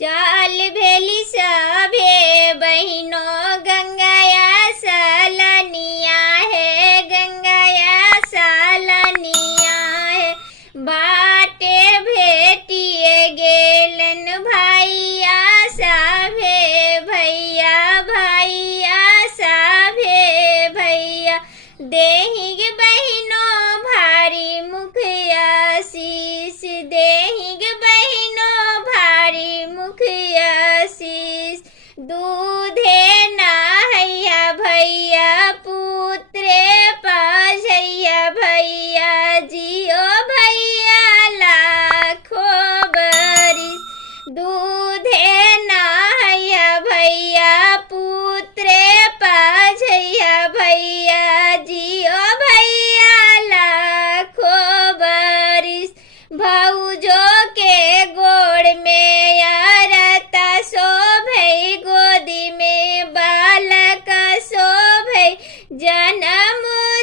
चाल भेली सभे बहिनों गंगाया सलनिया है, गंगाया सलनिया है। बाटे भेटिए गेलन भैया सभे भैया, भैया सभे भैया। देहिग बहिनों भारी मुखिया शीश, देहिग बहिनों भारी मुखिया शीश। दूधे नहैया भैया पुत्रे पाझैया भैया, जियो भैया लाखों बरिस। दूधे नहैया भैया पुत्रे पाझैया भैया, जियो भैया लाखों बरिस। भौजो के गोड़ में यारता शोभै, गोदी में बालक शोभै। जनम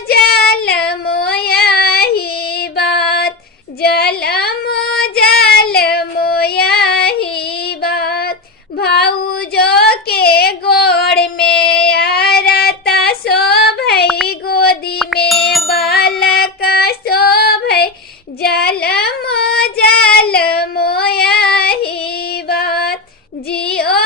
जलमो यही बात, जलमो जलमो यही बात। भौजो के गोड़ में यारता शोभै, गोदी में बालक शोभै। जलमो जलमो यही बात, जियो